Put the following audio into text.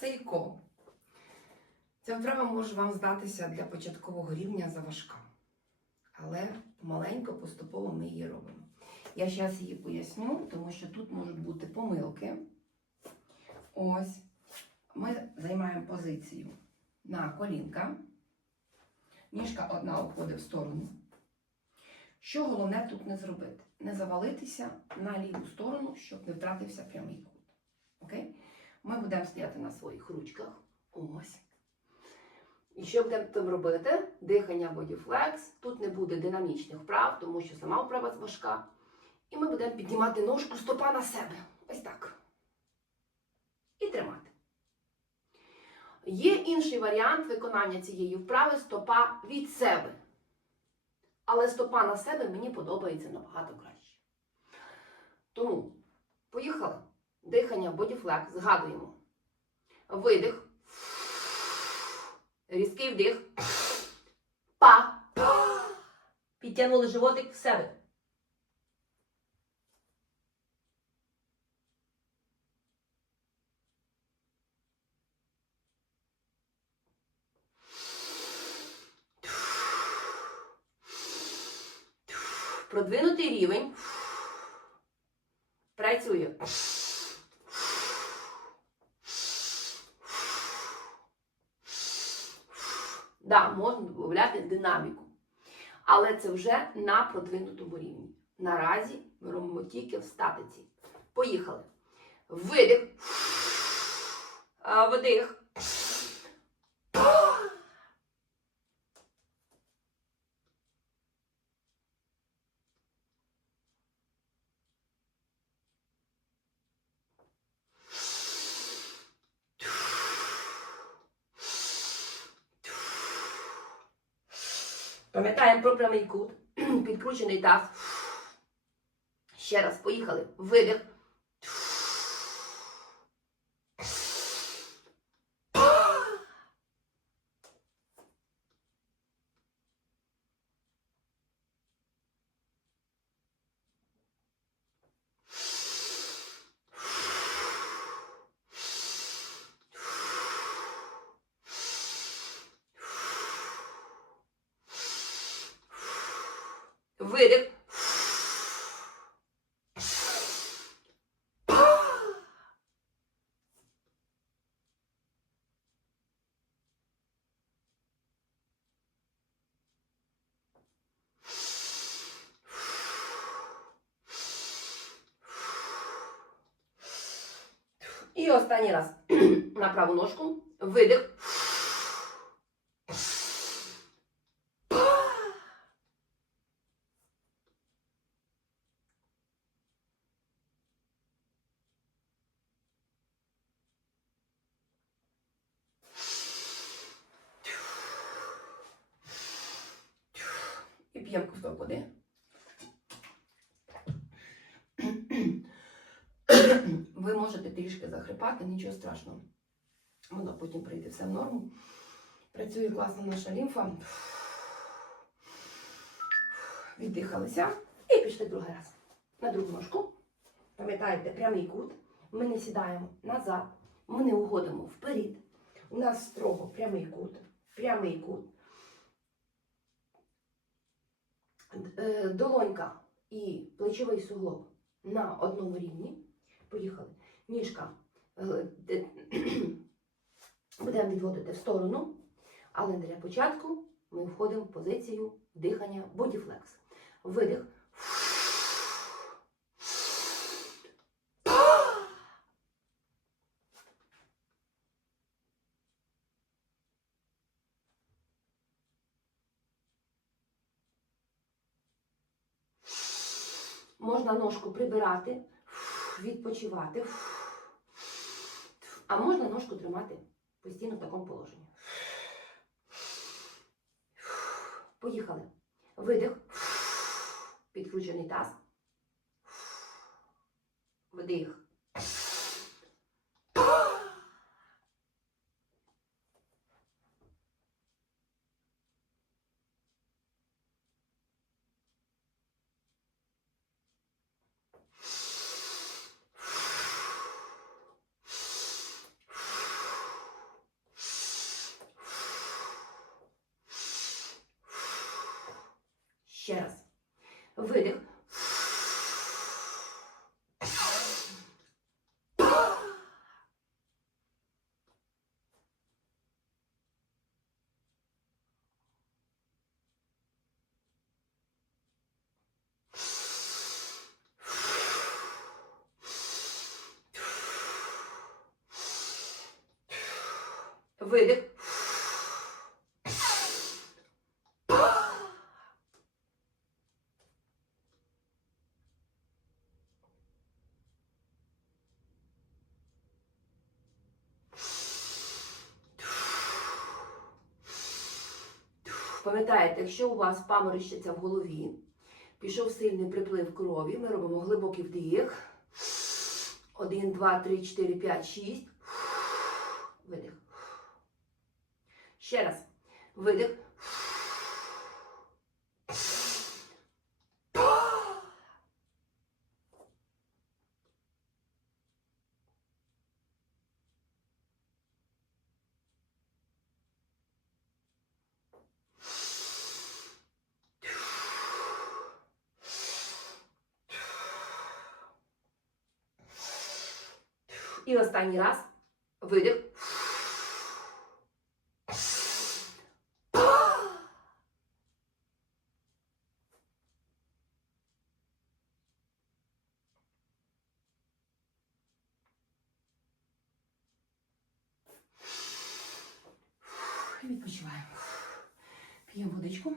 Сейко. Ця вправа може вам здатися для початкового рівня заважка. Але маленько, поступово ми її робимо. Я зараз її поясню, тому що тут можуть бути помилки. Ось. Ми займаємо позицію на колінка. Ніжка одна уходить в сторону. Що головне тут не зробити? Не завалитися на ліву сторону, щоб не втратився прямий кут. Окей? Ми будемо стояти на своїх ручках. Ось. І що будемо робити? Дихання бодіфлекс. Тут не буде динамічних вправ, тому що сама вправа важка. І ми будемо піднімати ножку стопа на себе. Ось так. І тримати. Є інший варіант виконання цієї вправи стопа від себе. Але стопа на себе мені подобається набагато краще. Тому, поїхали. Дихання бодіфлекс. Згадуємо. Видих. Різкий вдих. Па. Підтягнули животик в себе. Продвинутий рівень. Працює. Да, можна додати динаміку. Але це вже на продвинутому рівні. Наразі ми робимо тільки в статиці. Поїхали. Видих. Вдих. Пам'ятаємо про прямий кут, підкручений таз. Ще раз, поїхали. Видих. Видих. І останній раз на праву ножку. Видих. П'ємо ковток води. Ви можете трішки захрипати, нічого страшного. Воно потім прийде все в норму. Працює класно наша лімфа. Віддихалися і пішли другий раз. На другу ножку. Пам'ятаєте, прямий кут. Ми не сідаємо назад, ми не уходимо вперед. У нас строго прямий кут. Прямий кут. Долонька і плечовий суглоб на одному рівні. Поїхали. Ніжка е, будемо відводити в сторону, але для початку ми входимо в позицію дихання бодіфлекс. Видих. Можна ножку прибирати, відпочивати. А можна ножку тримати постійно в такому положенні. Поїхали. Видих. підкручений таз. Вдих. Ще раз. Видих. Видих. Пам'ятаєте, якщо у вас паморищиться в голові, пішов сильний приплив крові, ми робимо глибокий вдих. Один, два, три, чотири, п'ять, шість. Видих. Ще раз. Видих. І останній раз. Видих. І відпочиваємо. П'ємо водичку.